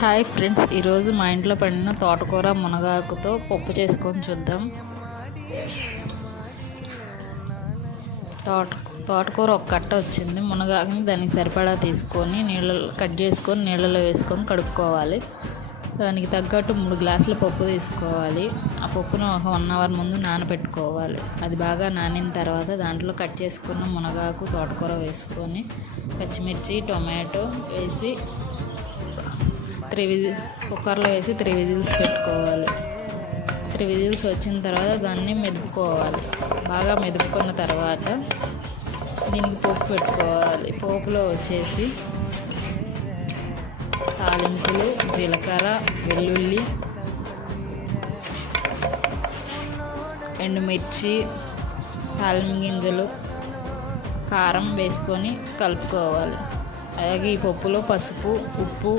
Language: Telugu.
హాయ్ ఫ్రెండ్స్, ఈరోజు మా ఇంట్లో పండిన తోటకూర మునగాకుతో పప్పు చేసుకొని చూద్దాం. తోటకూర ఒక కట్ట వచ్చింది. మునగాకుని దానికి సరిపడా తీసుకొని కట్ చేసుకొని నీళ్ళలో వేసుకొని కడుక్కోవాలి. దానికి తగ్గట్టు 3 గ్లాసుల పప్పు తీసుకోవాలి. ఆ పప్పును ఒక 1 అవర్ ముందు నానబెట్టుకోవాలి. అది బాగా నానిన తర్వాత దాంట్లో కట్ చేసుకున్న మునగాకు, తోటకూర వేసుకొని పచ్చిమిర్చి, టొమాటో వేసి కుక్కర్లో వేసి 3 విజిల్స్ పెట్టుకోవాలి. 3 విజిల్స్ వచ్చిన తర్వాత దాన్ని మెదుపుకోవాలి. బాగా మెదుపుకున్న తర్వాత దీనికి పోపు పెట్టుకోవాలి. పోపులో వచ్చేసి తాలింపులు, జీలకర్ర, వెల్లుల్లి, ఎండుమిర్చి, తాలింపు గింజలు, కారం వేసుకొని కలుపుకోవాలి. అలాగే ఈ పప్పులో పసుపు, ఉప్పు